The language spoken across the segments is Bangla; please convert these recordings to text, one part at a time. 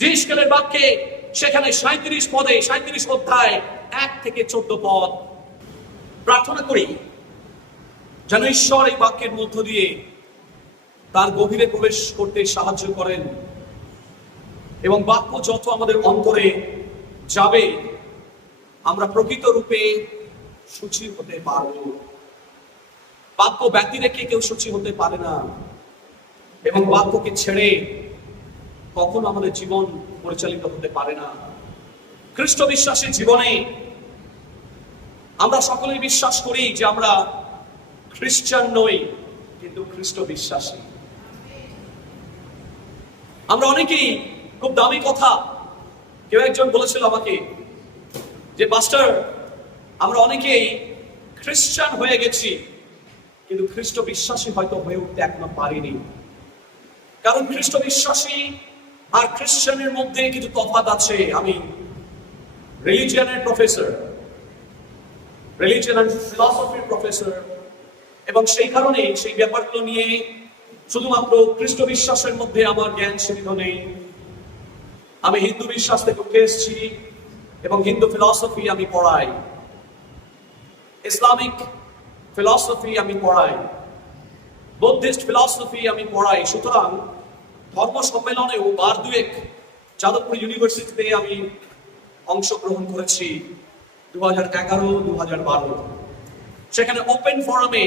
জিনিসকালের বাক্যে সেখানে 37 অধ্যায় 1 থেকে 14 পদ। প্রার্থনা করি যেন ঈশ্বর এই বাক্যের মধ্য দিয়ে তার গভীরে প্রবেশ করতে সাহায্য করেন এবং বাক্য যত আমাদের অন্তরে যাবে আমরা প্রকৃত রূপে সূচি হতে পারব। বাক্য ব্যক্তি রেখে কেউ সূচি হতে পারে না এবং বাক্যকে ছেড়ে কখনো আমাদের জীবন পরিচালিত হতে পারে না। খ্রিস্ট বিশ্বাসী জীবনে আমরা সকলেই বিশ্বাস করি যে আমরা খ্রিস্টান নই, কিন্তু খ্রিস্ট বিশ্বাসী। আমরা অনেকেই, খুব দামি কথা, কেউ একজন বলেছিল আমাকে যে পাস্টার, আমরা অনেকেই খ্রিস্টান হয়ে গেছি কিন্তু খ্রিস্ট বিশ্বাসী হয়তো হয়ে উঠতে এখনো পারিনি। কারণ খ্রিস্ট বিশ্বাসী আর খ্রিস্টানের মধ্যে কিছু তফাৎ আছে। আমি রিলিজিয়নের প্রফেসর, রিলিজিয়ন এন্ড ফিলসফির প্রফেসর, এবং সেই কারণে সেই ব্যাপারগুলো নিয়ে শুধুমাত্র খ্রিস্ট বিশ্বাসের মধ্যে আমার জ্ঞান সীমিত নেই। আমি হিন্দু বিশ্বাস থেকে উঠে এসেছি এবং হিন্দু ফিলসফি আমি পড়াই, ইসলামিক ফিলসফি আমি পড়াই, বুদ্ধিস্ট ফিলসফি আমি পড়াই। সুতরাং ধর্ম সম্মেলনেও বার দুয়েক যাদবপুর ইউনিভার্সিটিতে আমি অংশগ্রহণ করেছি 2011-2012। সেখানে ওপেন ফোরামে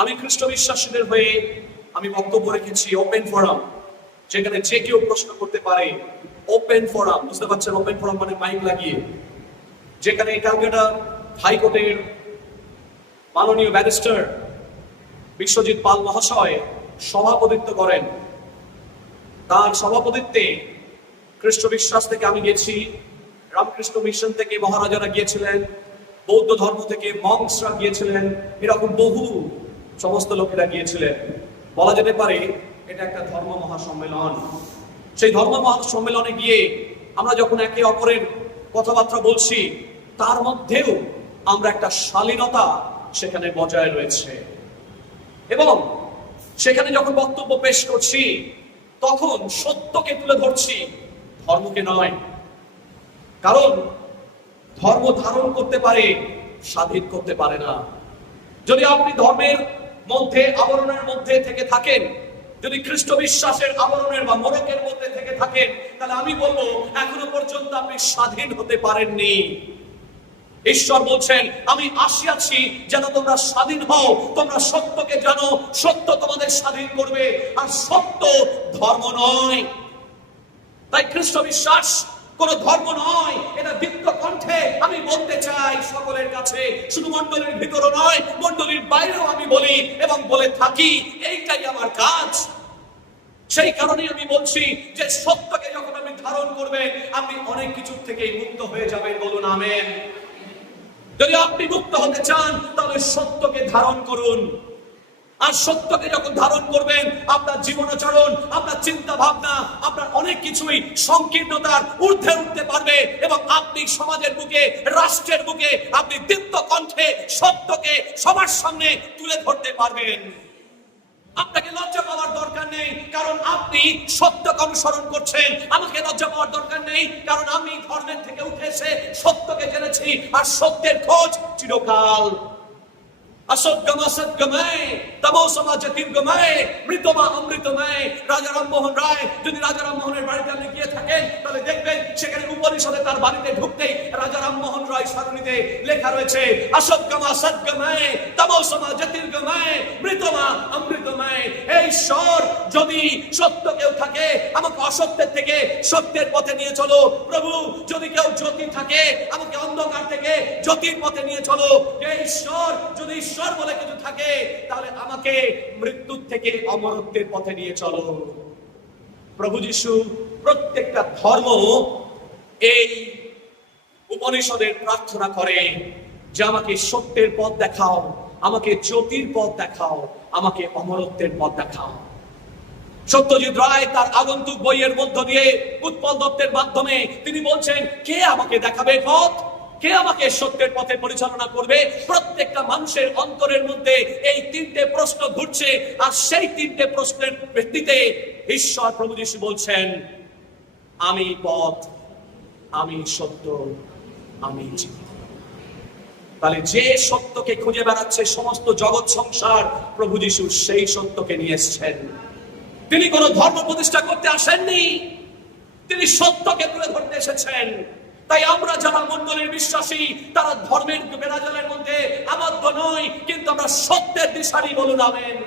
আমি খ্রিস্ট বিশ্বাসীদের হয়ে আমি বক্তব্য রেখেছি। ওপেন ফোরাম, যেখানে যে কেউ প্রশ্ন করতে পারে। ওপেন ফোরাম, বুঝতে পারছেন? ওপেন ফোরাম মানে মাইক লাগিয়ে, যেখানে ক্যালকাটা হাইকোর্টের মাননীয় ব্যারিস্টার বিশ্বজিৎ পাল মহাশয় সভাপতিত্ব করেন। তার সভাপতিত্বে খ্রিস্ট বিশ্বাস থেকে আমি গেছি, রামকৃষ্ণ মিশন থেকে মহারাজারা গিয়েছিলেন, বৌদ্ধ ধর্ম থেকে মঙ্কসরা গিয়েছিলেন, এরকম বহু সমস্ত লোকেরা গিয়েছিলেন। বলা যেতে পারে এটা একটা ধর্ম মহাসম্মেলন। সেই ধর্ম মহাসম্মেলনে গিয়ে আমরা যখন একে অপরের কথাবার্তা বলছি, তার মধ্যেও আমরা একটা শালীনতা সেখানে বজায় রয়েছে। এবং সেখানে যখন বক্তব্য পেশ করছি তখন সত্যকে তুলে ধরছি, ধর্মকে নয়। কারণ ধর্ম ধারণ করতে পারে, স্বাধীন করতে পারে না। যদি আপনি ধর্মের মধ্যে, আবরণের মধ্যে থেকে থাকেন, যদি খ্রিস্ট বিশ্বাসের আবরণের বা মোড়কের মধ্যে থেকে থাকেন, তাহলে আমি বলবো এখনো পর্যন্ত আপনি স্বাধীন হতে পারেননি। ঈশ্বর বলছেন, আমি আসিয়াছি যেন তোমরা স্বাধীন হও, তোমরা সত্যকে জানো, সত্য তোমাদের স্বাধীন করবে। আর সত্য ধর্ম নয়। তাই খ্রিস্ট বিশ্বাস কোন ধর্ম নয়, এটা দীপ্ত কণ্ঠে আমি বলতে চাই সকলের কাছে। শুধু মণ্ডলীর ভিতরে নয়, মণ্ডলীর বাইরেও আমি বলি এবং বলে থাকি, এইটাই আমার কাজ। সেই কারণে আমি বলছি যে সত্যকে যখন আপনি ধারণ করবেন, আপনি অনেক কিছু থেকেই মুক্ত হয়ে যাবেন। বলুন আমেন। যদি আপনি মুক্ত হতে চান তাহলে সত্যকে ধারণ করুন। আর সত্যকে যখন ধারণ করবেন, আপনার জীবনাচরণ, আপনার চিন্তা ভাবনা, আপনার অনেক কিছুই সংকীর্ণতার ঊর্ধ্বে উঠতে পারবে এবং আপনি সমাজের বুকে, রাষ্ট্রের বুকে আপনি দীপ্ত কণ্ঠে সত্যকে সবার সামনে তুলে ধরতে পারবেন। আপনাকে লজ্জা পাওয়ার দরকার নেই, কারণ আপনি সত্যকে অনুসরণ করছেন। আমাকে লজ্জা পাওয়ার দরকার নেই, কারণ আমি ধর্মের থেকে উঠে এসে সত্যকে জেনেছি। আর সত্যের খোঁজ চিরকাল। असद्गम असद्गमय तमोसमा ज्योतिर्गमय মৃতমা অমৃতময়। রাজা রামমোহন রায় যদি রাজা রামমোহনের বাড়িতে আপনি গিয়ে থাকেন, তাহলে দেখবেন সেখানে উপনিষদে তার বাড়িতে ঢুকতেই রাজা রামমোহন রায় সারণীতে লেখা রয়েছে असद्गम असद्गमय तमोसमा ज्योतिर्गमय মৃতমা অমৃতময়। এই ঈশ্বর, যদি সত্য কেউ থাকে, আমাকে অসত্যের থেকে সত্যের পথে নিয়ে চলো। প্রভু, যদি কেউ জ্যোতি থাকে, আমাকে অন্ধকার থেকে জ্যোতির পথে নিয়ে চলো। এই ঈশ্বর, যদি ঈশ্বর বলে কিছু থাকে, তাহলে আমাকে মৃত্যুর থেকে অমরত্বের পথে নিয়ে চলো। প্রভু যিশু প্রত্যেকটা ধর্ম এই উপনিষদের প্রার্থনা করে যে আমাকে সত্যের পথ দেখাও, আমাকে জ্যোতির পথ দেখাও, আমাকে অমরত্বের পথ দেখাও। সত্যজিৎ রায় তার আগন্তুক বইয়ের মধ্য দিয়ে উৎপল দত্তের মাধ্যমে তিনি বলছেন, কে আমাকে দেখাবে পথ, কে আমাকে সত্যের পথে পরিচালনা করবে। প্রত্যেকটা মানুষের অন্তরের মধ্যে এই তিনটে প্রশ্ন ঘুরছে, আর সেই তিনটে প্রশ্নের ভিত্তিতে ঈশ্বর প্রভু যিশু বলছেন, আমি পথ, আমি সত্য, আমি জীবন। তাহলে যে সত্যকে খুঁজে বেড়াচ্ছে সমস্ত জগৎ সংসার, প্রভু যিশু সেই সত্যকে নিয়ে এসেছেন। তিনি কোন ধর্ম প্রতিষ্ঠা করতে আসেননি, তিনি সত্যকে তুলে ধরতে এসেছেন। তাই আমরা যারা মণ্ডলীর বিশ্বাসী, তারা ধর্মের বেড়াজালের মধ্যে আবদ্ধ নই, কিন্তু আমরা সত্যের দিশারি, বলুন আমেন।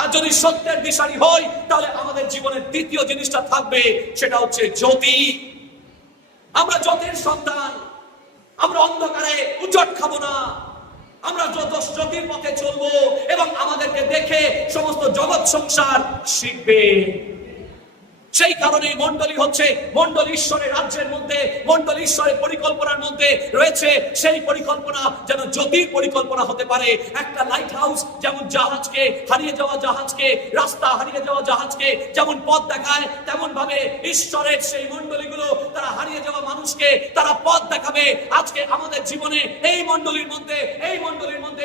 আর যদি সত্যের দিশারি হই, তাহলে আমাদের জীবনের দ্বিতীয় জিনিসটা থাকবে, সেটা হচ্ছে জ্যোতি। আমরা জ্যোতির সন্তান, আমরা অন্ধকারে উজট খাবো না, আমরা জ্যোতির পথে চলবো এবং আমাদেরকে দেখে সমস্ত জগৎ সংসার শিখবে। সেই কারণে মণ্ডলী হচ্ছে, মণ্ডলী ঈশ্বরের রাজ্যের মধ্যে, মণ্ডলী ঈশ্বরের পরিকল্পনার মধ্যে রয়েছে। সেই পরিকল্পনা যেন জ্যোতির পরিকল্পনা হতে পারে। একটা লাইট হাউস যেমন জাহাজকে, হারিয়ে যাওয়া জাহাজকে, রাস্তা হারিয়ে যাওয়া জাহাজকে যেমন পথ দেখায়, তেমন ভাবে ঈশ্বরের সেই মণ্ডলীগুলো তারা হারিয়ে যাওয়া মানুষকে তারা পথ দেখাবে। আজকে আমাদের জীবনে এই মণ্ডলীর মধ্যে,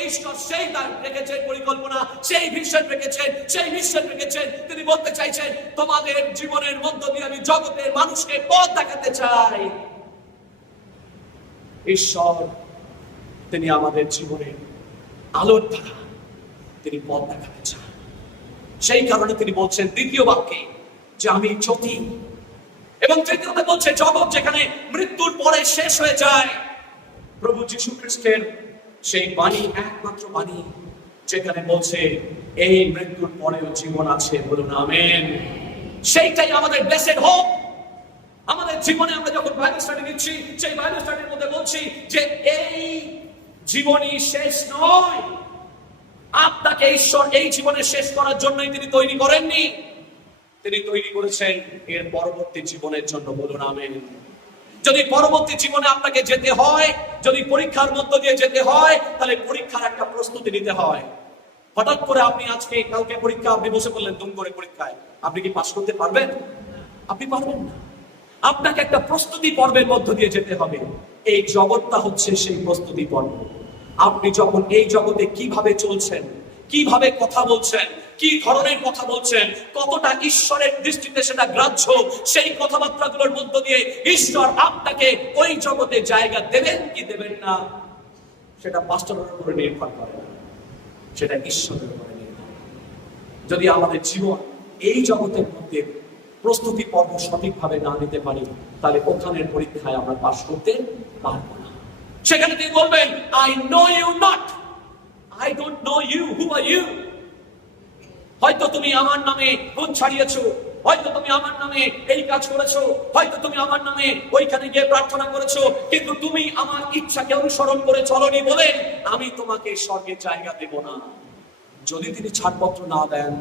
ঈশ্বর সেই তার রেখেছেন পরিকল্পনা, সেই ভিশন রেখেছেন, সেই মিশন রেখেছেন। তিনি বলতে চাইছেন, তোমাদের জীবনের মধ্য দিয়ে আমি জগতের মানুষকে পথ দেখাতে চাই। ঈশ্বর তিনি আমাদের জীবনের আলোর ধারা, তিনি পথ দেখাতে চান। সেই কারণে তিনি বলছেন দ্বিতীয় বাক্যে যে আমি জ্যোতি, এবং তৃতীয়তে বলছে জগৎ যেখানে মৃত্যুর পরে শেষ হয়ে যায়, প্রভু যীশু খ্রিস্টের সেই বাণী, একমাত্র বাণী, যেখানে বলছে এই মৃত্যুর পরেও জীবন আছে, বলুন আমেন। সেইটাই আমাদের ব্লেসেড হোপ। আমাদের জীবনে আমরা যখন বাইবেল স্টাডি নিচ্ছি, সেই বাইবেল স্টাডির মধ্যে বলছি যে এই জীবনই শেষ নয়। আপনাকে ঈশ্বর এই জীবনে শেষ করার জন্যই তিনি তৈরি করেননি, তিনি তৈরি করেছেন এর পরবর্তী জীবনের জন্য, বলুন আমেন। যদি পরবর্তী জীবনে আপনাকে যেতে হয়, যদি পরীক্ষার মধ্য দিয়ে যেতে হয়, তাহলে পরীক্ষার একটা প্রস্তুতি নিতে হয়। হঠাৎ করে আপনি আজকে কালকে পরীক্ষা, আপনি বসে পড়লেন দুম করে পরীক্ষায়, আপনি কি পাস করতে পারবেন? আপনি পারবেন না। আপনাকে একটা প্রস্তুতি পর্বের মধ্য দিয়ে যেতে হবে। এই জগৎটা হচ্ছে সেই প্রস্তুতি পর্ব। আপনি যখন এই জগতে কিভাবে চলছেন, কিভাবে কথা বলছেন, কি ধরনের কথা বলছেন, কতটা ঈশ্বরের দৃষ্টিতে সেটা গ্রাহ্য, সেই কথাবার্তাগুলোর মধ্য দিয়ে ঈশ্বর আপনাকে ওই জগতে জায়গা দেবেন কি দেবেন না, সেটা পাস্টরের উপরে নির্ভর করে না, সেটা ঈশ্বরের উপরে নির্ভর। যদি আমাদের জীবন এই জগতের মধ্যে প্রস্তুতি পর্ব সঠিকভাবে না নিতে পারি, তাহলে ওখানের পরীক্ষায় আমরা পাস করতে পারবো না। সেখানে তিনি বলবেন, I know you not, I don't know you, who are you? হয়তো তুমি আমার নামে ভূত ছাড়িয়েছো, হয়তো তুমি আমার নামে এই কাজ করেছো, হয়তো তুমি আমার নামে ওইখানে গিয়ে প্রার্থনা করেছো, কিন্তু তুমি আমার ইচ্ছাকে অনুসরণ করে চলনি বলে আমি তোমাকে স্বর্গের জায়গা দেব না। যদি তিনি ছাড়পত্র না দেন,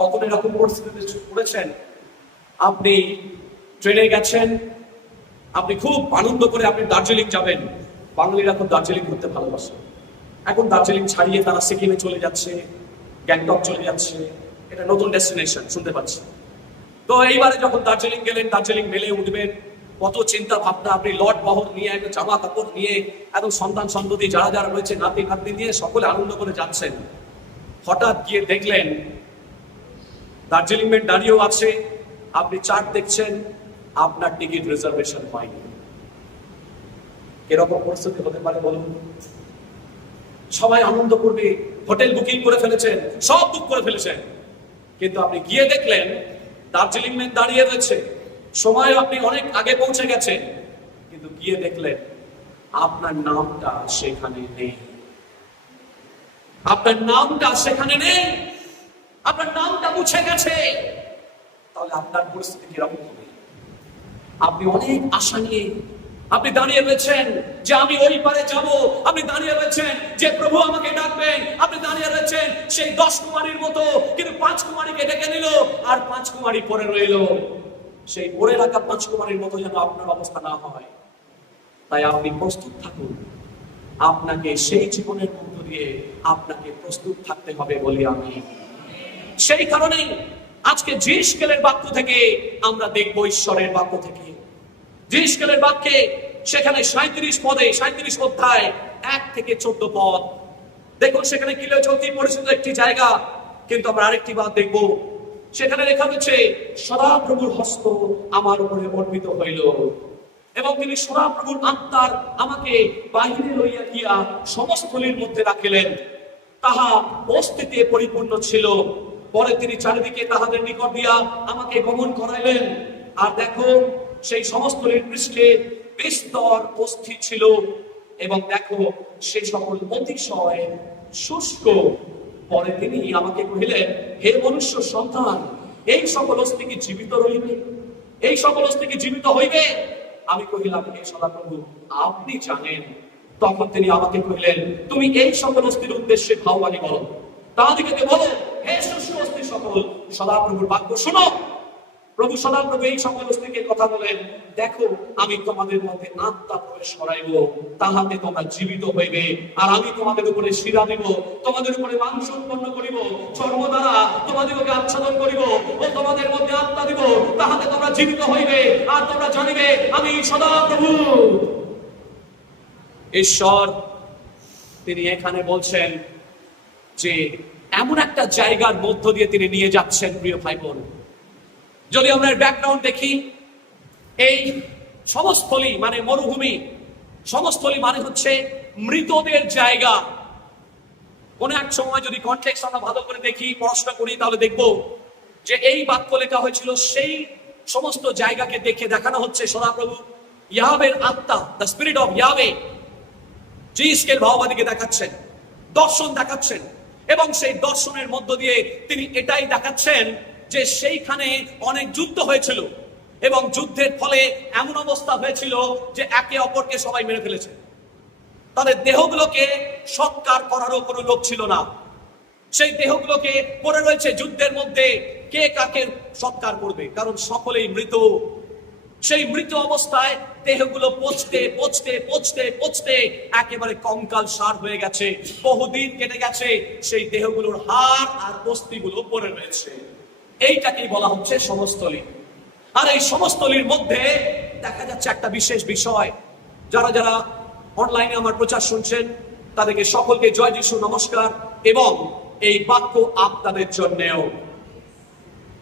কখন এরকম পরিস্থিতিতে পড়েছেন, আপনি ট্রেনে গেছেন, আপনি খুব আনন্দ করে আপনি দার্জিলিং যাবেন। বাঙালিরা খুব দার্জিলিং করতে ভালোবাসে। এখন দার্জিলিং ছাড়িয়ে তারা সিকিমে চলে যাচ্ছে, গ্যাংটক চলে যাচ্ছে, এটা নতুন ডেস্টিনেশন শুনতে পাচ্ছি। তো এইবারে যখন দার্জিলিং গেলেন, দার্জিলিং মেলে উঠবেন, কত চিন্তা ভাবনা, আপনি লট বহর নিয়ে, একটা জামা কাপড় নিয়ে, একদম সন্তান সন্ততি যারা যারা রয়েছে, নাতি নাতনি নিয়ে সকলে আনন্দ করে যাচ্ছেন। হঠাৎ গিয়ে দেখলেন দার্জিলিং মেল দাঁড়িয়েও আছে, আপনি চার্ট দেখছেন, আপনার টিকিট রিজার্ভেশন হয়নি। এরকম পরিস্থিতি হতে পারে বলুন? সবাই আনন্দ করবে, হোটেল বুকিং করে ফেলেছেন, সব বুক করে ফেলেছেন, কিন্তু আপনি গিয়ে দেখলেন দার্জিলিং মেল দাঁড়িয়ে রয়েছে, সময় আপনি অনেক আগে পৌঁছে গেছেন, কিন্তু গিয়ে দেখলেন আপনার নামটা সেখানে নেই। আপনার নামটা সেখানে নেই, আপনার নামটা মুছে গেছে। তাহলে আপনার পরিস্থিতি কিরকম হবে? আপনি অনেক আশা নিয়ে আপনি দাঁড়িয়ে রয়েছেন যে আমি ওই পারে যাব, আপনি দাঁড়িয়ে রয়েছেন যে প্রভু আমাকে ডাকবেন, আপনি দাঁড়িয়ে রয়েছেন সেই 10 কুমারীর মতো, কিন্তু 5 কুমারীকে ডেকে নিল আর 5 কুমারী পরে রইল। সেই পরে রাখা 5 কুমারীর মতো যেন আপনার অবস্থা না হয়। তাই আপনি প্রস্তুত থাকুন, আপনাকে সেই জীবনের মধ্য দিয়ে আপনাকে প্রস্তুত থাকতে হবে বলি আমি। সেই কারণেই আজকে জিসকেলের বাক্য থেকে আমরা দেখব ঈশ্বরের বাক্য থেকে। জিসকেলের বাক্যে সেখানে 37 পদে, 37 অধ্যায় 1 থেকে 14 পদ, দেখুন সেখানে কিলে চলতি পরিচিত একটি জায়গা। কিন্তু আমরা আরেকটি বাদ দেখব সেখানে লেখা হয়েছে সদাপ্রভুর হস্ত আমার উপরে অর্পিত হইল এবং তিনি সদাপ্রভুর আত্মার আমাকে বাহিরে লইয়া গিয়া সমস্থলীর মধ্যে রাখিলেন, তাহা অস্তিতে পরিপূর্ণ ছিল। পরে তিনি চারিদিকে তাহাদের নিকট দিয়া আমাকে গমন করাইলেন, আর দেখো সেই সমস্থলীর পৃষ্ঠে বিস্তর অস্থি ছিল এবং দেখো সেই সকল অতিশয় শুষ্ক। পরে তিনি আমাকে কহিলেন, হে মনুষ্য সন্তান, এই সকল অস্থি কি জীবিত রহিবে? এই সকল অস্থি কি জীবিত হইবে? আমি কহিলাম, হে সদাপ্রভু, আপনি জানেন। তখন তিনি আমাকে কহিলেন, তুমি এই সকল অস্থির উদ্দেশ্যে ভাববানি বলো, তাহাদিগকে বলো, হে শুষ্ক অস্থি সকল, সদাপ্রভুর বাক্য শোনো। প্রভু সদাপ্রভু এই সকল অস্থিকে কথা বলেন, দেখো আমি তোমাদের মধ্যে আত্মা প্রবেশ করাইব, তাহাতে তোমরা জীবিত হইবে, আর আমি তোমাদের উপরে শিরা দিব, তোমাদের উপরে মাংস উৎপন্ন করিব, চর্ম দ্বারা তোমাদিগকে আচ্ছাদন করিব ও তোমাদের মধ্যে আত্মা দিব, তাহাতে তোমরা জীবিত হইবে, আর তোমরা জানিবে আমি সদাপ্রভু। ঈশ্বর তিনি এখানে বলছেন যে এমন একটা জায়গার মধ্য দিয়ে তিনি নিয়ে যাচ্ছেন। প্রিয় ভাই বোন, যদি আমরা ব্যাকগ্রাউন্ড দেখি, এই সমস্থলী মানে মরুভূমি, সমস্থলী মানে হচ্ছে মৃতদের জায়গা। কোন এক সময় যদি কনটেক্সট আমরা ভালো করে দেখি, পড়াশোনা করি, তাহলে দেখবো যে এই বাক্য লেখা হয়েছিল সেই সমস্ত জায়গাকে দেখে দেখানো হচ্ছে সদাপ্রভু ইয়াহওয়ের আত্মা, দ্য স্পিরিট অফ ইয়াহওয়ে জিসকেল ভাওবাদীকে দেখাচ্ছেন, দর্শন দেখাচ্ছেন, এবং সেই দর্শনের মধ্য দিয়ে তিনি এটাই দেখাচ্ছেন যে সেইখানে অনেক যুদ্ধ হয়েছিল এবং যুদ্ধের ফলে এমন অবস্থা হয়েছিল যে একে অপরকে সবাই মেরে ফেলেছে। তাদের দেহগুলোকে সৎকার করারও কোনো লোক ছিল না। সেই দেহগুলোকে পড়ে রয়েছে যুদ্ধের মধ্যে, কে কাকে সৎকার করবে, কারণ সকলেই মৃত। সেই মৃত অবস্থায় দেহগুলো পচতে পচতে পচতে পচতে একেবারে কঙ্কাল সার হয়ে গেছে, বহুদিন কেটে গেছে, সেই দেহগুলোর হাড় আর অস্থিগুলো পড়ে রয়েছে। এইটাকেই বলা হচ্ছে সমস্থলী। আর এই সমস্থলীর মধ্যে দেখা যাচ্ছে একটা বিশেষ বিষয়। যারা যারা অনলাইনে আমার প্রচার শুনছেন তাদেরকে সকলকে জয় যিশু, নমস্কার। এবং এই বাক্য আপনাদের জন্যেও,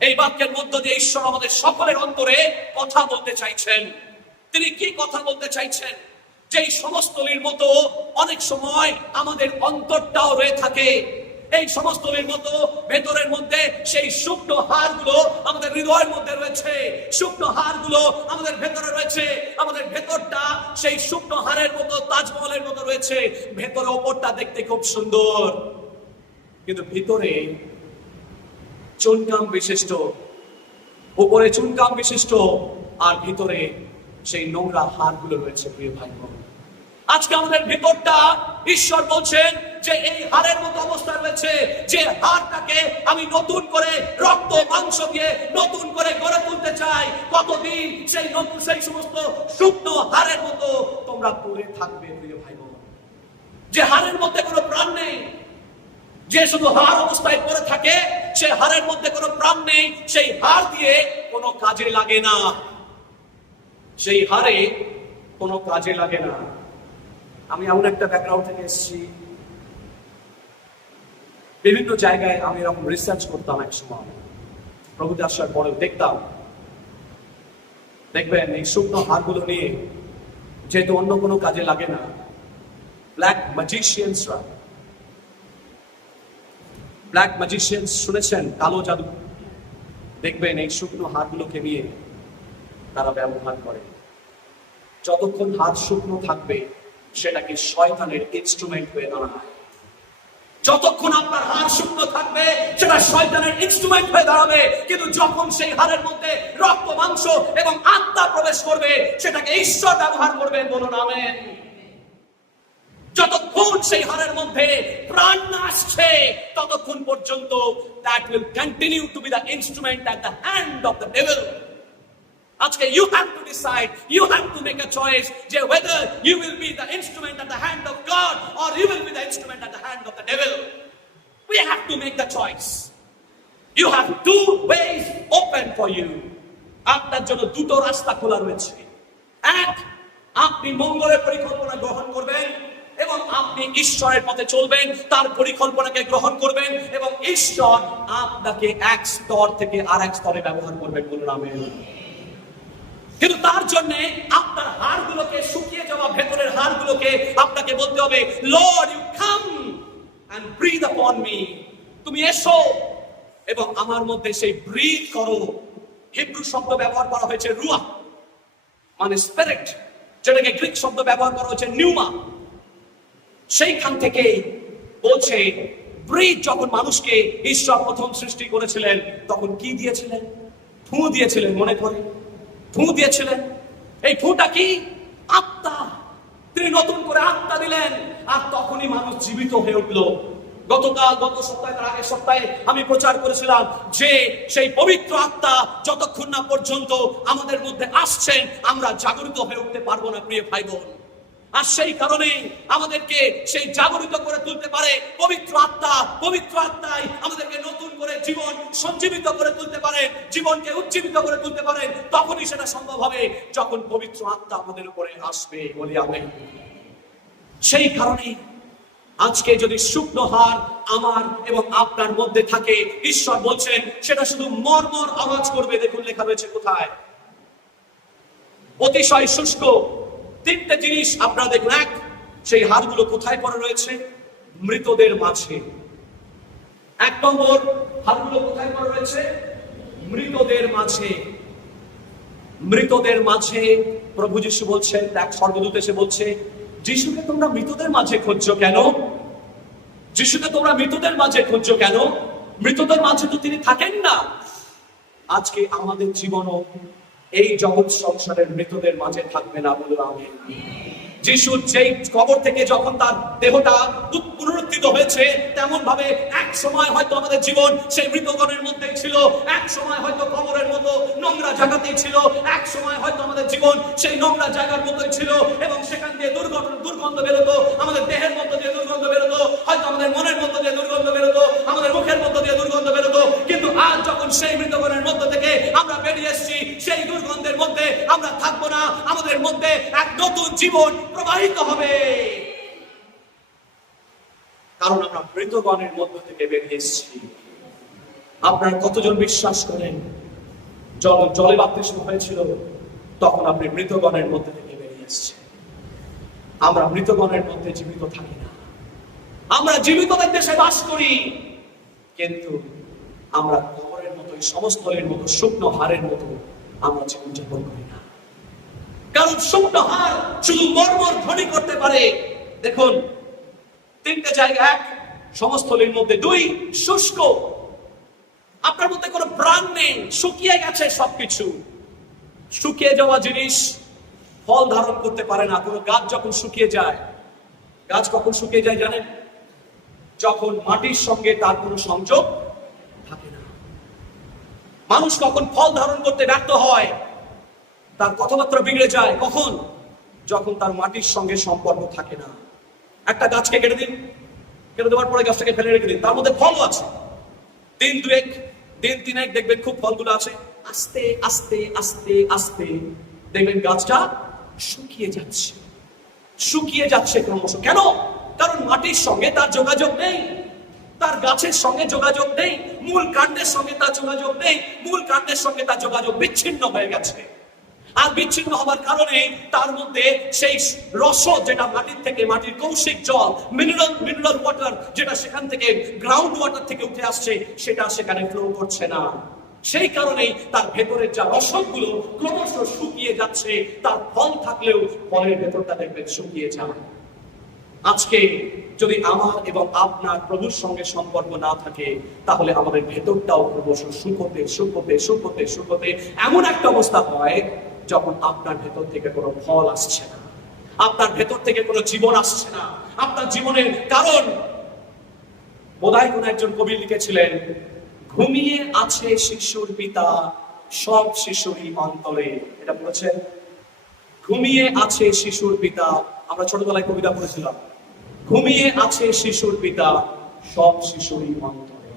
এই বাক্যের মধ্য দিয়ে ঈশ্বর আমাদের সকলের অন্তরে কথা বলতে চাইছেন। তিনি কি কথা বলতে চাইছেন? যে এই সমস্থলীর মতো অনেক সময় আমাদের অন্তরটাও রয়ে থাকে। এই সমস্তলের মতো ভেতরের মধ্যে সেই শুকনো হাড়গুলো আমাদের হৃদয়ের মধ্যে রয়েছে, শুকনো হাড়গুলো আমাদের ভেতরে রয়েছে। আমাদের ভেতরটা সেই শুকনো হাড়ের মতো, তাজমহলের মতো রয়েছে। ভেতরে ওপরটা দেখতে খুব সুন্দর, কিন্তু ভিতরে চুনকাম বিশিষ্ট, উপরে চুনকাম বিশিষ্ট, আর ভিতরে সেই নোংরা হাড়গুলো রয়েছে। প্রিয় ভাই বোন, আজকে আমাদের ভিতরটা ঈশ্বর বলছেন যে এই হাড়ের মতো অবস্থা রয়েছে, যে হাড়টাকে আমি নতুন করে রক্ত মাংস দিয়ে নতুন করে গড়ে তুলতে চাই। কতদিন সেই সমস্ত শুকনো হাড়ের মতো তোমরা পড়ে থাকবে? প্রিয় ভাই বোন, যে হাড়ের মধ্যে কোনো প্রাণ নেই, যে শুধু হাড় অবস্থায় পড়ে থাকে, সে হাড়ের মধ্যে কোনো প্রাণ নেই, সেই হাড় দিয়ে কোনো কাজে লাগে না, সেই হাড়ে কোনো কাজে লাগে না। আমি এমন একটা ব্যাকগ্রাউন্ড থেকে এসেছি, বিভিন্ন জায়গায় আমি এরকম রিসার্চ করতাম এক সময়। প্রভুতে আসার পরেও দেখবেন এই শুকনো হাড়গুলো নিয়ে, যেহেতু অন্য কোনো কাজে লাগে না, ব্ল্যাক ম্যাজিশিয়ানস শুনেছেন, কালো জাদু। দেখবেন এই শুকনো হাড়গুলোকে নিয়ে তারা ব্যবহার করে। যতক্ষণ হাত শুকনো থাকবে সেটাকে শয়তানের ইনস্ট্রুমেন্ট হয়ে দাঁড়ায়। যতক্ষণ আপনার হাড় শুকনো থাকবে সেটা শয়তানের ইনস্ট্রুমেন্ট হয়ে দাঁড়াবে, কিন্তু যখন সেই হাড়ের মধ্যে রক্ত মাংস এবং আত্মা প্রবেশ করবে সেটাকে ঈশ্বর ব্যবহার করবেন। বলুন আমেন। যতক্ষণ সেই হাড়ের মধ্যে প্রাণ না আসছে ততক্ষণ পর্যন্ত that will continue to be the instrument at the hand of the devil. আজকে you have to decide, you have to make a choice যে whether you will be the instrument at the hand of God or you will be the instrument at the hand of the devil. We have to make the choice. You have two ways open for you. আপনার জন্য দুটো রাস্তা খোলা রয়েছে। এক, আপনি মঙ্গলের পরিকল্পনা গ্রহণ করবেন এবং আপনি ঈশ্বরের পথে চলবেন, তার পরিকল্পনাকে গ্রহণ করবেন এবং ঈশ্বর আপনাকে এক স্তর থেকে আরেক স্তরে ব্যবহার করবেন। বলুন আমেন। কিন্তু তার জন্য আপনার হাড়গুলোকে, শুকিয়ে যাওয়া ভেতরের হাড়গুলোকে আপনাকে বলতে হবে, Lord you come and breathe upon me. তুমি এসো এবং আমার মধ্যে সেই ব্রিথ করো। হিব্রু শব্দ ব্যবহার করা হয়েছে রুয়া, মানে স্পিরিট, যেটাকে গ্রিক শব্দ ব্যবহার করা হয়েছে নিউমা। সেইখান থেকে বলছে ব্রিথ। যখন মানুষকে ঈশ্বর প্রথম সৃষ্টি করেছিলেন তখন কি দিয়েছিলেন? ফু দিয়েছিলেন, মনে করে ফু দিয়েছিলেন। এই ফুটা কি? আত্মা। তিনি নতুন করে আত্মা দিলেন আর তখনই মানুষ জীবিত হয়ে উঠলো। গত সপ্তাহে, তার আগের সপ্তাহে আমি প্রচার করেছিলাম যে সেই পবিত্র আত্মা যতক্ষণ না পর্যন্ত আমাদের মধ্যে আসছেন আমরা জাগরিত হয়ে উঠতে পারবো না, প্রিয় ভাই বোন। আর সেই কারণে আমাদেরকে সেই জাগরিত করে তুলতে পারে পবিত্র আত্মা। পবিত্র আত্মাই আমাদেরকে নতুন করে জীবন সঞ্জীবিত করে তুলতে পারে, জীবনকে উজ্জীবিত করে তুলতে পারে। তখনই সেটা সম্ভব হবে যখন পবিত্র আত্মা আমাদের উপরে আসবে। বলি আমেন। সেই কারণে আজকে যদি শুকনো হাড় আমার এবং আপনার মধ্যে থাকে, ঈশ্বর বলছেন সেটা শুধু মর্মর আওয়াজ করবে। দেখুন লেখা রয়েছে কোথায়? অতিশয় শুষ্ক। তিনটে জিনিস আপনারা দেখুন। এক, সেই হাড়গুলো কোথায় পড়ে রয়েছে? মৃতদের মাঝে। এক নম্বর, হাড়গুলো কোথায় পড়ে রয়েছে? মৃতদের মাঝে। মৃতদের মাঝে প্রভু যিশু বলছেন, এক স্বর্গদূত এসে বলছে, যিশুকে তোমরা মৃতদের মাঝে খুঁজছো কেন? যিশুকে তোমরা মৃতদের মাঝে খুঁজছো কেন? মৃতদের মাঝে তো তিনি থাকেন না। আজকে আমাদের জীবনও এই জগৎ সংসারের মৃতদের মাঝে থাকবে না। বলুন আমেন। যিশু যেই কবর থেকে যখন তার দেহটা পুনরুত্থিত হয়েছে, তেমন ভাবে এক সময় হয়তো আমাদের জীবন সেই মৃতগণের মধ্যেই ছিল, এক সময় হয়তো কবরের মতো নোংরা জায়গাতেই ছিল, এক সময় হয়তো আমাদের জীবন সেই নোংরা জায়গার মতোই ছিল এবং সেখান দিয়ে দুর্গন্ধ বেরোতো, আমাদের দেহের মধ্যে দিয়ে দুর্গন্ধ বেরোতো, হয়তো আমাদের মনের মধ্যে দিয়ে দুর্গন্ধ বেরোতো, আমাদের মুখের মধ্যে দিয়ে দুর্গন্ধ বেরোতো। কিন্তু আজ যখন সেই মৃতগণের মধ্য থেকে আমরা বেরিয়ে এসেছি, সেই দুর্গন্ধের মধ্যে আমরা থাকবো না। আমাদের মধ্যে এক নতুন জীবন প্রবাহিত হবে, কারণ আমরা মৃতগণের মধ্য থেকে বেরিয়ে এসেছি। আপনারা কতজন বিশ্বাস করেন জলে বাপ্তিস্ম হয়েছিল তখন আপনি মৃতগণের মধ্যে থেকে বেরিয়ে এসেছেন? আমরা মৃতগণের মধ্যে জীবিত থাকি না। আমরা জীবিতদের দেশে বাস করি, কিন্তু আমরা কবরের মতো, সমস্থলের মতো, শুকনো হাড়ের মতো আমরা জীবনযাপন করি না। কারণ শুকনো হাড় শুধু মর্মর ধ্বনি করতে পারে। দেখুন তিনটে জায়গা। এক, সমস্থলের মধ্যে। দুই, শুষ্ক। আপনার মধ্যে কোনো প্রাণ নেই, শুকিয়ে গেছে সবকিছু। শুকিয়ে যাওয়া জিনিস ফল ধারণ করতে পারে না। কোনো গাছ যখন শুকিয়ে যায়, গাছ কখন শুকিয়ে যায় জানেন? যখন মাটির সঙ্গে তার কোনো সংযোগ থাকে না। মানুষ কখন ফল ধারণ করতে ব্যর্থ হয়, তার কথাবার্তা বিগড়ে যায়, কখন? যখন তার মাটির সঙ্গে সম্পর্ক থাকে না। একটা গাছকে কেটে দিন, কেটে দেওয়ার পরে গাছটাকে ফেলে রেখে দিন, তার মধ্যে ফলও আছে। দিন তিনেক দেখবেন খুব ফলগুলো আছে। আস্তে আস্তে আস্তে আস্তে দেখবেন গাছটা শুকিয়ে যাচ্ছে ক্রমশ। কেন? কারণ মাটির সঙ্গে তার যোগাযোগ নেই, তার গাছের সঙ্গে যোগাযোগ নেই, মূল কাণ্ডের সঙ্গে তার যোগাযোগ নেই, মূল কাণ্ডের সঙ্গে তার যোগাযোগ বিচ্ছিন্ন হয়ে গেছে। আর বিচ্ছিন্ন হওয়ার কারণে তার মধ্যে সেই রসদ, যেটা মাটির থেকে, মাটির কৌশিক জল, মিনারেল ওয়াটার, যেটা সেখান থেকে গ্রাউন্ড ওয়াটার থেকে উঠে আসছে, সেটা সেখানে ফ্লো করছে না। সেই কারণেই তার ভেতরের যা রসদগুলো ক্রমশ শুকিয়ে যাচ্ছে। তার ফল থাকলেও ফলের ভেতরটা দেখবেন শুকিয়ে যায়। আজকে যদি আমার এবং আপনার প্রভুর সঙ্গে সম্পর্ক না থাকে, তাহলে আমাদের ভেতরটাও ক্রমশ শুকোতে এমন একটা অবস্থা হয় যখন আপনার ভেতর থেকে কোনো ফল আসছে না, আপনার ভেতর থেকে কোনো জীবন আসছে না। আপনার জীবনের কারণ, বোধহয় কোন একজন কবি লিখেছিলেন, ঘুমিয়ে আছে শিশুর পিতা সব শিশুরই অন্তরে। এটা বলেছেন, ঘুমিয়ে আছে শিশুর পিতা। আমরা ছোটবেলায় কবিতা পড়েছিলাম, ঘুমিয়ে আছে শিশুর পিতা সব শিশুরই অন্তরে।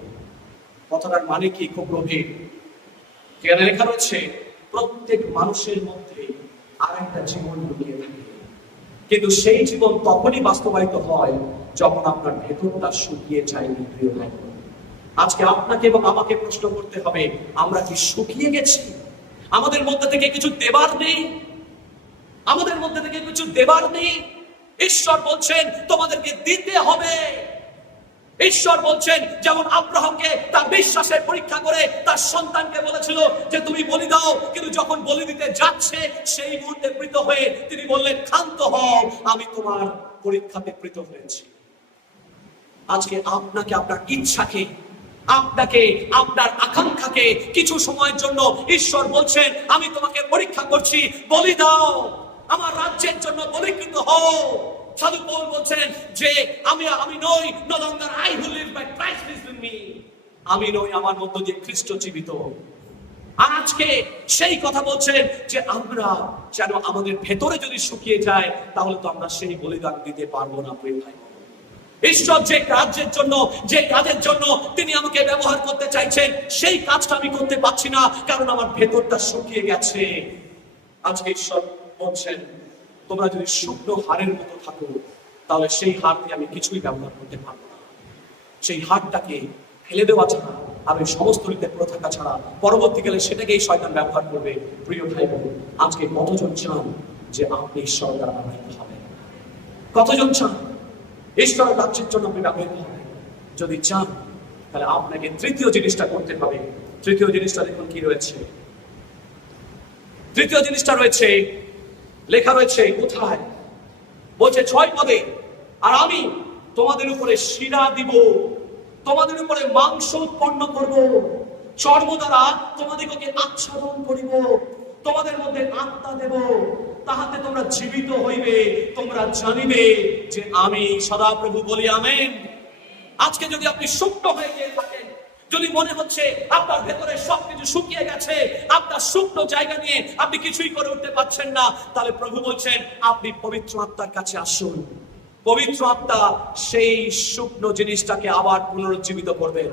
কথাটার মানে কি? খুব গভীর। যেখানে লেখা রয়েছে প্রত্যেক মানুষের মধ্যে আর একটা জীবন লুকিয়ে থাকে। কিন্তু সেই জীবন তখনই বাস্তবায়িত হয় যখন আপনার ভেতরটা শুকিয়ে যায়। প্রিয় ভাই, আজকে আপনাকে এবং আমাকে প্রশ্ন করতে হবে, আমরা কি শুকিয়ে গেছি? আমাদের মধ্যে থেকে কিছু দেবার নেই? আমাদের মধ্যে থেকে কিছু দেবার নেই? ঈশ্বর বলছেন তোমাদেরকে দিতে হবে। ঈশ্বর বলছেন, যেমন আব্রাহামকে তার বিশ্বাসের পরীক্ষা করে তার সন্তানকে বলেছিল যে তুমি বলি দাও, কিন্তু যখন বলি দিতে যাচ্ছে সেই মুহূর্তে প্রীত হয়ে তিনি বললেন, ক্ষান্ত হও, আমি তোমার পরীক্ষাতে প্রীত হয়েছি। আজকে আপনাকে, আপনার ইচ্ছাকে, আপনাকে, আপনার আকাঙ্ক্ষাকে কিছু সময়ের জন্য ঈশ্বর বলছেন, আমি তোমাকে পরীক্ষা করছি, বলি দাও, আমার রাজ্যের জন্য বলিকৃত হও। সাধু পৌল বলছেন যে আমি নই, no longer I who live but Christ lives in me। আমি নই, আমার মধ্য দিয়ে খ্রিস্ট জীবিত। আজকে সেই কথা বলছেন যে আমরা যেন আমাদের ভেতরে যদি শুকিয়ে যায় তাহলে তো আমরা সেই বলিদান দিতে পারবো না। প্রিয় ভাই, ঈশ্বর যে কাজের জন্য, যে কাজের জন্য তিনি আমাকে ব্যবহার করতে চাইছেন সেই কাজটা আমি করতে পারছি না, কারণ আমার ভেতরটা শুকিয়ে গেছে। আজকে ঈশ্বর বলছেন, তোমরা যদি শুকনো হাড়ের মতো থাকো তাহলে সেই হাড় দিয়ে আমি কিছুই ব্যবহার করতে পারবো না। সেই হাড়টাকে ফেলে দেওয়া ছাড়া, আমি সমস্ত রীতে পড়ে থাকা ছাড়া পরবর্তীকালে সেটাকেই শয়তান ব্যবহার করবে। প্রিয় ভাই বোন, আজকে কতজন চান যে আপনি ঈশ্বরের দ্বারা ব্যবহৃত হবেন? কতজন চান ঈশ্বরের রাজ্যের জন্য আপনি ব্যবহৃত হবেন? যদি চান তাহলে আপনাকে তৃতীয় জিনিসটা করতে হবে। তৃতীয় জিনিসটা দেখুন কি রয়েছে। তৃতীয় জিনিসটা রয়েছে, লেখা রয়েছে কোথায়? বলছে 6 পদে, আর আমি তোমাদের উপরে শিরা দিব, তোমাদের উপরে মাংস উৎপন্ন করব, চর্ম দ্বারা তোমাদিগকে আচ্ছাদন করিব, তোমাদের মধ্যে আত্মা দেব, তাহাতে তোমরা জীবিত হইবে, তোমরা জানিবে যে আমি সদাপ্রভু বলি। আমেন। আজকে যদি আপনি শুকনো হয়ে গিয়ে থাকেন, যদি মনে হচ্ছে আপনার ভেতরে সবকিছু শুকিয়ে গেছে, আপনার শুকনো জায়গা নিয়ে আপনি কিছুই করে উঠতে পারছেন না, তাহলে প্রভু বলছেন আপনি পবিত্র আত্মার কাছে আসুন। পবিত্র আত্মা সেই শুকনো জিনিসটাকে আবার পুনরুজ্জীবিত করবেন।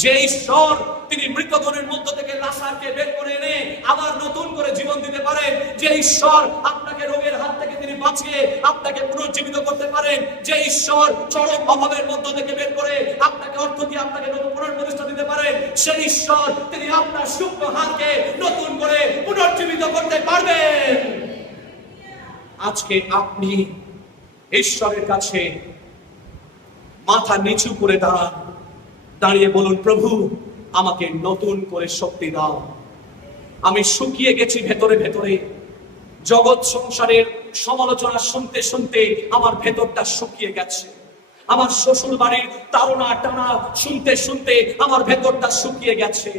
যে ঈশ্বর তিনি মৃতগণের মধ্য থেকে লাসারকে বের করে এনে আবার নতুন করে জীবন দিতে পারেন, যে ঈশ্বর আপনাকে রোগের হাত থেকে তিনি বাঁচিয়ে আপনাকে পুনরুজ্জীবিত করতে পারেন, যে ঈশ্বর চরম অভাবের মধ্য থেকে বের করে আপনাকে অর্থ দিয়ে আপনাকে নতুন পুনর্প্রতিষ্ঠা দিতে পারেন, সেই ঈশ্বর তিনি আপনার শুকনো হাতকে নতুন করে পুনর্জীবিত করতে পারবেন। আজকে আপনি ঈশ্বরের কাছে মাথা নিচু করে দাঁড়িয়ে বলুন, প্রভু আমাকে নতুন করে শক্তি দাও। আমি শুকিয়ে গেছি ভেতরে ভেতরে, জগৎ সংসারের সমালোচনা শুনতে শুনতে আমার ভেতরটা শুকিয়ে গেছে। আমার শ্বশুর বাড়ির তাড়না টানা শুনতে শুনতে আমার ভেতরটা শুকিয়ে গেছে।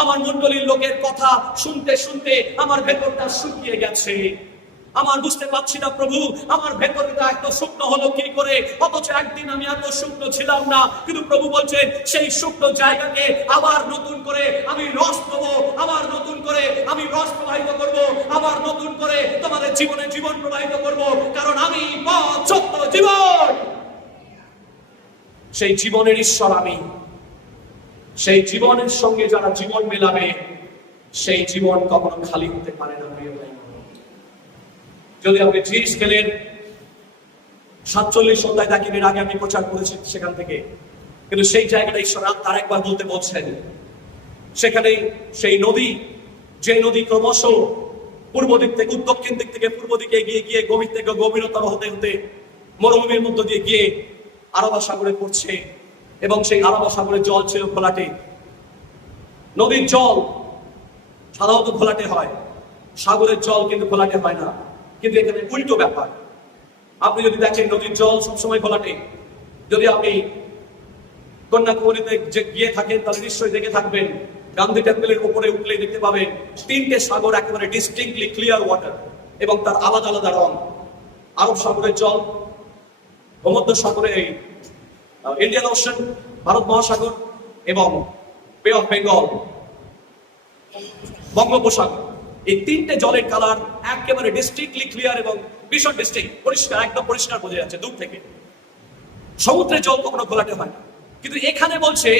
আমার মণ্ডলীর লোকের কথা শুনতে শুনতে আমার ভেতরটা শুকিয়ে গেছে। আমার বুঝতে পারছি না প্রভু, আমার ভেতরটা এত শুকনো হলো কি করে, অথচ একদিন আমি এত শুকনো ছিলাম না। কিন্তু প্রভু বলছেন সেই শুকনো জায়গাকে আবার নতুন করে আমি রস দেবো, আবার নতুন করে আমি রস প্রবাহিত করব, আবার নতুন করে তোমাদের জীবনে জীবন প্রবাহিত করব, কারণ আমি পথ সত্য জীবন। সেই জীবনের ঈশ্বর আমি। সেই জীবনের সঙ্গে যারা জীবন মেলাবে সেই জীবন কখনো খালি হতে পারে না। প্রিয় ভাই, যদি আপনি জিনিস খেলেন 47 অধ্যায় দাকিবের আগে আমি প্রচার করেছি সেখান থেকে, কিন্তু সেই জায়গাটা ঈশ্বর তার একবার বলতে বলছেন। সেখানে সেই নদী, যে নদী ক্রমশ পূর্ব দিক থেকে দক্ষিণ দিক থেকে পূর্ব দিকে গিয়ে গিয়ে গভীর থেকে গভীরতর হতে হতে মরুভূমির মধ্য দিয়ে গিয়ে আরাবা সাগরে পড়ছে, এবং সেই আরাবা সাগরের জল ছিল ঘোলাটে। নদীর জল সাধারণত ঘোলাটে হয়, সাগরের জল কিন্তু ঘোলাটে হয় না। কিন্তু এখানে উল্টো ব্যাপার। আপনি যদি দেখেন নদীর জল সবসময় ঘোলাটে। যদি আপনি কন্যাকুমারীতে গিয়ে থাকেন তাহলে নিশ্চয়ই দেখে থাকবেন, গান্ধী টেম্পলের উপরে উঠলে দেখতে পাবেন 3টে সাগর একেবারে ডিস্টিংক্টলি ক্লিয়ার ওয়াটার, এবং তার আলাদা আলাদা রং। আরব সাগরের জল, ভূমধ্য সাগরে ইন্ডিয়ান ওশান, ভারত মহাসাগর, এবং বে অফ বেঙ্গল, বঙ্গোপসাগর, এই 3টে জলের কালার একেবারে ডিস্টিংক্টলি ক্লিয়ার এবং ভীষণ ডিস্টিংক্ট, পরিষ্কার, একদম পরিষ্কার বোঝা যাচ্ছে দূর থেকে। সমুদ্রের জল কখনো ঘোলাটে হয় না, কিন্তু এখানে বলছে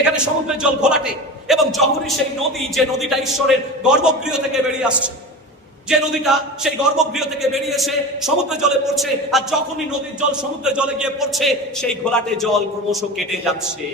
এখানে সমুদ্রের জল ঘোলাটে। এবং যখনই সেই নদী, যে নদীটা ঈশ্বরের গর্ভগৃহ থেকে বেরিয়ে আসছে, যে নদীটা সেই গর্ভগৃহ থেকে বেরিয়ে এসে সমুদ্রের জলে পড়ছে, আর যখনই নদীর জল সমুদ্রের জলে গিয়ে পড়ছে, সেই ঘোলাটে জল ক্রমশ কেটে যাচ্ছে।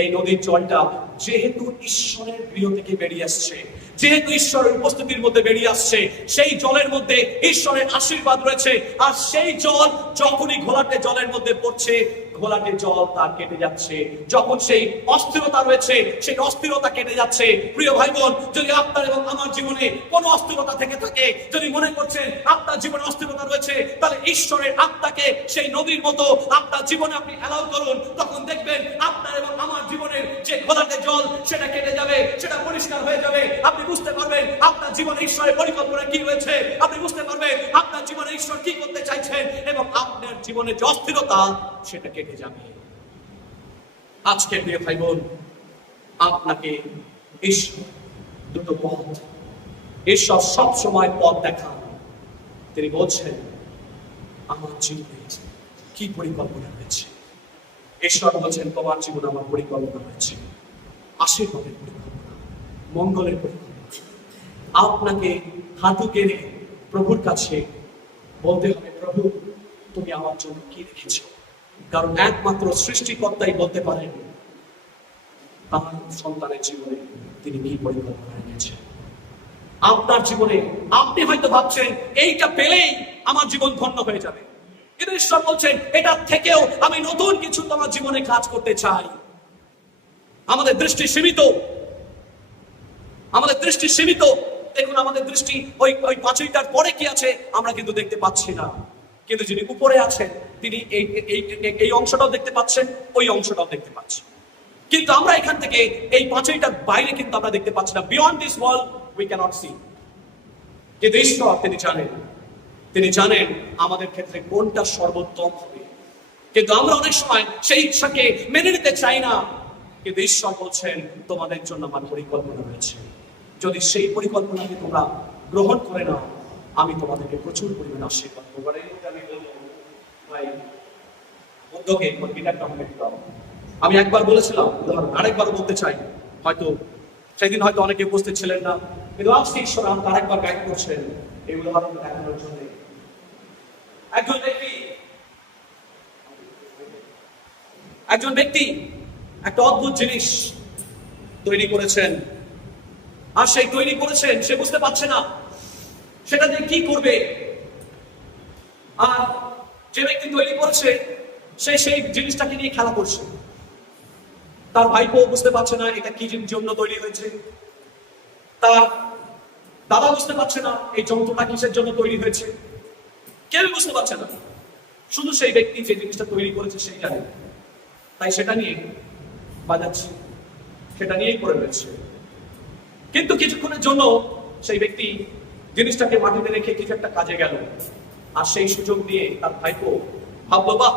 এই নদীর জলটা যেহেতু ঈশ্বরের গৃহ থেকে বেরিয়ে আসছে, যেহেতু ঈশ্বরের উপস্থিতির মধ্যে বেরিয়ে আসছে, সেই জলের মধ্যে ঈশ্বরের আশীর্বাদ রয়েছে। আর সেই জল যখনই ঘোলাটে জলের মধ্যে পড়ছে, ঘোলাটে জল তার কেটে যাচ্ছে। যখন সেই অস্থিরতা রয়েছে, সেই অস্থিরতা কেটে যাচ্ছে। প্রিয় ভাই বোন, যদি আপনার এবং আমার জীবনে কোনো অস্থিরতা থেকে থাকে, যদি মনে করছেন আপনার জীবনে অস্থিরতা রয়েছে, তাহলে ঈশ্বরের আত্মাকে সেই নদীর মতো আপনার জীবনে আপনি অ্যালাউ করুন। তখন দেখবেন আপনার এবং আমার জীবনের যে ঘোলাটে জল, সেটা কেটে যাবে, সেটা পরিষ্কার হয়ে যাবে। আপনি বুঝতে পারবেন আপনার জীবনে ঈশ্বরের পরিকল্পনা কি রয়েছে, আপনি বুঝতে পারবেন আপনার জীবনে ঈশ্বর কি করতে চাইছেন, এবং আপনার জীবনে যে অস্থিরতা, সেটা কেটে যাবে। আজকে প্রিয় ভাই বোন, আপনাকে ঈশ্বর দুটো পথ, ঈশ্বর সব সময় পথ দেখান। তিনি বলছেন আমার জীবনে কি পরিকল্পনা রয়েছে। ঈশ্বর বলছেন তোমার জীবনে আমার পরিকল্পনা রয়েছে, আশীর্বাদের পরিকল্পনা, মঙ্গলের পরিকল্পনা। আপনাকে হাঁটু গেড়ে প্রভুর কাছে বলতে হবে, প্রভু তুমি আমার জন্য কি রেখেছো। কারণ একমাত্র সৃষ্টিকর্তাই বলতে পারেন তার সন্তানের জীবনে তিনি কি পরিকল্পনা রেখেছেন। আপনার জীবনে আপনি হয়তো ভাবছেন এইটা পেলেই আমার জীবন ধন্য হয়ে যাবে, কিন্তু ঈশ্বর বলছেন এটা থেকেও আমি নতুন কিছু তোমার জীবনে কাজ করতে চাই। আমাদের দৃষ্টি সীমিত, আমাদের দৃষ্টি সীমিত। দেখুন, আমাদের দৃষ্টি ওই পাঁচইটার পরে কি আছে আমরা কিন্তু দেখতে পাচ্ছি না, কিন্তু যিনি উপরে আছেন তিনি এই অংশটাও দেখতে পাচ্ছেন, ওই অংশটাও দেখতে পাচ্ছেন। কিন্তু আমরা এখান থেকে এই পাঁচইটার বাইরে কিন্তু আমরা দেখতে পাচ্ছি না। Beyond this world we cannot see. কিন্তু ঈশ্বর তিনি জানেন আমাদের ক্ষেত্রে কোনটা সর্বোত্তম হবে। কিন্তু আমরা অনেক সময় সেই ইচ্ছাকে মেনে নিতে চাই না। কিন্তু ঈশ্বর বলছেন তোমাদের জন্য আমার পরিকল্পনা রয়েছে, যদি সেই পরিকল্পনাকে তোমরা গ্রহণ করে নাও, আমি তোমাদেরকে প্রচুর পরিমাণে আশীর্বাদ করবো। আমি বলবো ভাই, উদ্যোগে গিটারটা আমাকে দাও। আমি একবার বলেছিলাম, উদাহরণ আরেকবার বলতে চাই, হয়তো সেদিন হয়তো অনেকে উপস্থিত ছিলেন না, কিন্তু আজকে ঈশ্বর আমাকে আরেকবার গাইড করছেন এই উদাহরণটা দেখানোর জন্য। একজন ব্যক্তি একটা অদ্ভুত জিনিস তৈরি করেছেন, আর সেই তৈরি করেছেন সে বুঝতে পারছে না সেটা দিয়ে কি করবে। আর যে ব্যক্তি তৈরি করেছে সে সেই জিনিসটাকে নিয়ে খেলা করছে। তার ভাইপো বুঝতে পারছে না এটা কি জন্য তৈরি হয়েছে, তার দাদা বুঝতে পারছে না এই যন্ত্রটা কিসের জন্য তৈরি হয়েছে, কেউ বুঝতে পারছে না। শুধু সেই ব্যক্তি যে জিনিসটা তৈরি করেছে সেই জানে, তাই সেটা নিয়ে বাজাচ্ছে, সেটা নিয়েই করে রয়েছে। কিন্তু কিছুক্ষণের জন্য সেই ব্যক্তি জিনিসটাকে মাটিতে রেখে কিছু একটা কাজে গেল, আর সেই সুযোগ দিয়ে তার ভাইপো ভাবলো, বাহ,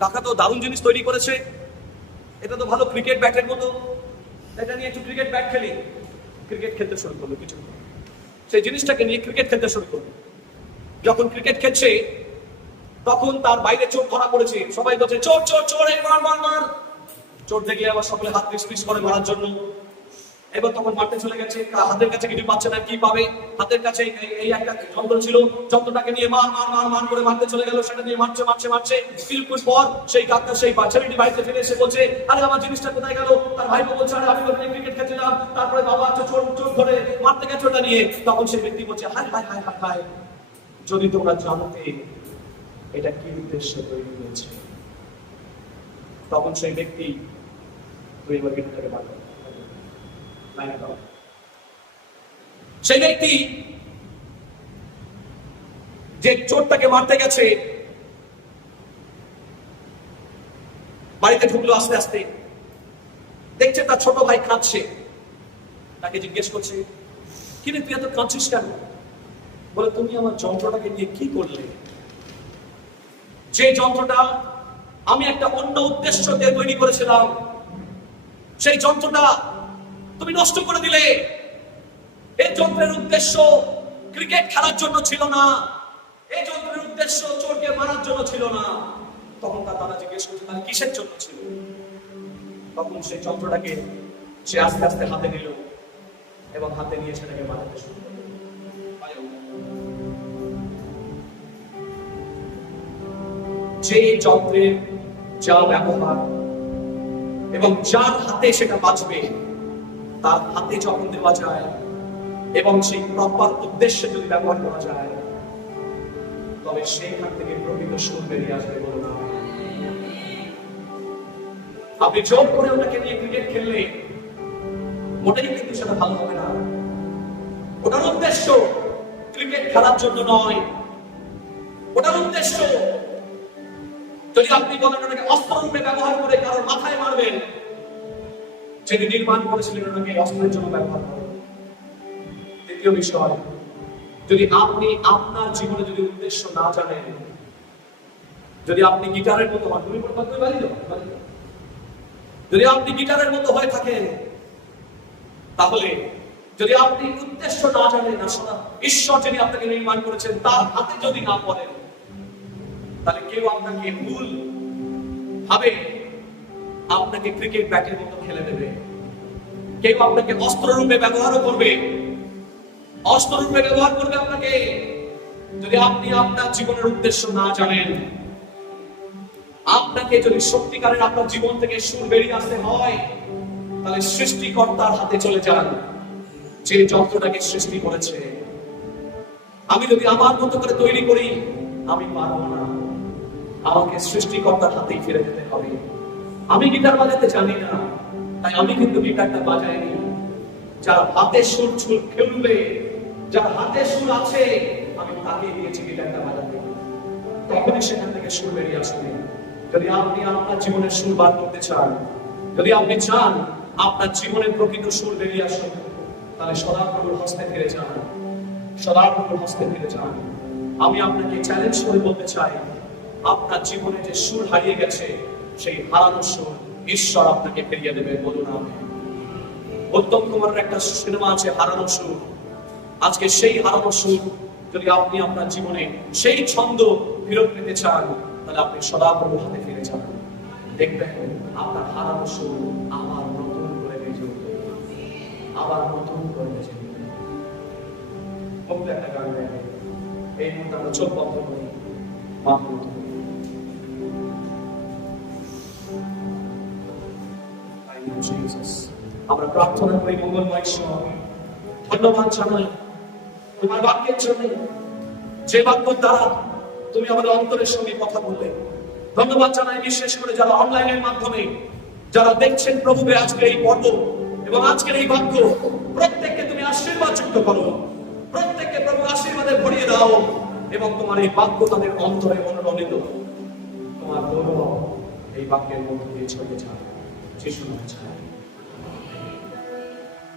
কাকা তো দারুণ জিনিস তৈরি করেছে, এটা তো ভালো ক্রিকেট ব্যাটের মতো, এটা নিয়ে একটু ক্রিকেট ব্যাট খেলি। ক্রিকেট খেলতে শুরু করলো, কিছু সেই জিনিসটাকে নিয়ে ক্রিকেট খেলতে শুরু করলো। যখন ক্রিকেট খেলছে তখন তার বাইরে চোর ধরা পড়েছে, সবাই বলছে চোর চোর চোর, মার মার মার। চোর দেখলে আবার সকলে হাত পিস করে মারার জন্য। এবার তখন মারতে চলে গেছে, হাতের কাছে কিছু পাচ্ছে না, কি পাবে, হাতের কাছে এই একটা যন্ত্র ছিল, যন্ত্রটাকে নিয়ে মার মার মার মার করে মারতে চলে গেল। সেটা নিয়ে মারছে মারছে মারছে, কিছুক্ষণ পর সেই কাকটা সেই বাচ্চাটি বাড়িতে ফিরে এসে বলছে, আরে আমার জিনিসটা কোথায় গেল। তার ভাইপো বলছে, আরে আমি ওখানে ক্রিকেট খেলছিলাম, তারপরে বাবা একটা চোর চোর ধরে মারতে গেছে ওটা নিয়ে। তখন সেই ব্যক্তি বলছে, হায় হায় হায় হায় হায়, যদি তোমরা জানতে এটা কি উদ্দেশ্যে তৈরি হয়েছে। তখন সেই ব্যক্তি সেই ব্যক্তি যে চোরটাকে মারতে গেছে বাড়িতে ঢুকলো আস্তে আস্তে, দেখছে তার ছোট ভাই কাঁদছে। তাকে জিজ্ঞেস করছে, কি রে তুই এত কাঁদছিস কেন? বলে, তুমি আমার যন্ত্রটাকে নিয়ে কি করলে? যে যন্ত্রটা আমি একটা অন্য উদ্দেশ্য দিয়ে তৈরি করেছিলাম, সেই যন্ত্রটা তুমি নষ্ট করে দিলে। এই যন্ত্রের উদ্দেশ্য ক্রিকেট খেলার জন্য ছিল না, এই যন্ত্রের উদ্দেশ্য চোরকে মারার জন্য ছিল না। তখন তার দাদা জিজ্ঞেস করছে, তাহলে কিসের জন্য ছিল? তখন সেই যন্ত্রটাকে সে আস্তে আস্তে হাতে নিল এবং হাতে নিয়ে সেটাকে বানাতে শুরু করল। যে যন্ত্রের যা ব্যবহার এবং যার হাতে সেটা বাজবে, তার হাতে যখন দেওয়া যায় এবং সেই প্রপার উদ্দেশ্যে যদি ব্যবহার করা যায়, তবে সেইখান থেকে প্রকৃত সুর বেরিয়ে আসবে। বলো না, আপনি জোর করে ওটাকে নিয়ে ক্রিকেট খেললে মোটেই কিন্তু সেটা ভালো হবে না। ওটার উদ্দেশ্য ক্রিকেট খেলার জন্য নয়, ওটার উদ্দেশ্য যদি আপনি বলেন ওটাকে অস্ত্র রূপে ব্যবহার করে কারোর মাথায় মারবেন, যিনি নির্মাণ করেছিলেন ওটাকে অস্ত্রের জন্য ব্যবহার করেন। দ্বিতীয় বিষয়, যদি আপনি আপনার জীবনে যদি উদ্দেশ্য না জানেন, যদি আপনি গিটারের মতো হন, যদি আপনি গিটারের মতো হয়ে থাকেন, তাহলে যদি আপনি উদ্দেশ্য না জানেন, আসলে ঈশ্বর যিনি আপনাকে নির্মাণ করেছেন তার হাতে যদি না পড়েন, তাহলে কেউ আপনাকে ভুল ভাবে আপনাকে ক্রিকেট ব্যাটের মতো খেলে দেবে। কেউ আপনাকে অস্ত্র রূপে ব্যবহারও করবে, অস্ত্র রূপে ব্যবহার করবে আপনাকে। যদি আপনি আপনার জীবনের উদ্দেশ্য না জানেন, আপনাকে যদি সত্যিকারের আপনার জীবন থেকে সুর বেরিয়ে আসতে হয়, তাহলে সৃষ্টিকর্তার হাতে চলে যান, যে যন্ত্রটাকে সৃষ্টি করেছে। আমি যদি আমার মতো করে তৈরি করি, আমি পারবো না, আমাকে সৃষ্টিকর্তার হাতেই ফিরে যেতে হবে। আমি গিটার বাজাতে জানি না, তাই আমি কিন্তু গিটারটা বাজাইনি। যার হাতে সুর খেলবে, যার হাতে সুর আছে, আমি তাকে দিয়েছি গিটারটা বাজাতে। তখনই সেখান থেকে সুর বেরিয়ে আসবে। যদি আপনি আপনার জীবনের সুর বার করতে চান, যদি আপনি চান আপনার জীবনের প্রকৃত সুর বেরিয়ে আসুন, তাহলে সদাপ্রভুর হস্তে ফিরে যান, সদাপ্রভুর হস্তে ফিরে যান। আমি আপনাকে চ্যালেঞ্জ করে বলতে চাই, আপনার জীবনে যে সুর হারিয়ে গেছে, সেই হারানো সুর ঈশ্বর আপনাকে ফিরিয়ে দেবে। বলুন আমেন। উত্তম কুমারের একটা সিনেমা আছে, হারানো সুর। আজকে সেই হারানো সুর যদি আপনি আপনার জীবনে সেই ছন্দ ফেরত পেতে চান, তাহলে আপনি সদাপ্রভুর হাতে ফিরে যান। দেখবেন আপনার হারানো সুর আবার নতুন করে বেজে উঠবে, আবার নতুন করে বেজে উঠবে। একটা গান গাইবে, এই মুহূর্তে আমরা চোখ বন্ধ করি, আমরা প্রার্থনা করি। মঙ্গলময় ঈশ্বর, ধন্যবাদ জানাই তোমার বাক্যের জন্য, যে বাক্য দ্বারা তুমি আমাদের অন্তরের সঙ্গে কথা বললে। ধন্যবাদ জানাই বিশেষ করে যারা অনলাইনের মাধ্যমে যারা দেখছেন প্রভুকে আজকের এই পর্ব এবং আজকের এই বাক্য, প্রত্যেককে তুমি আশীর্বাদ যুক্ত করো, প্রত্যেককে প্রভু আশীর্বাদে ভরিয়ে দাও এবং তোমার এই বাক্য তাদের অন্তরে অনুরণিত, তোমার গৌরব এই বাক্যের মধ্যে দিয়ে ছড়িয়ে যায়। যিশুর নামে চাই।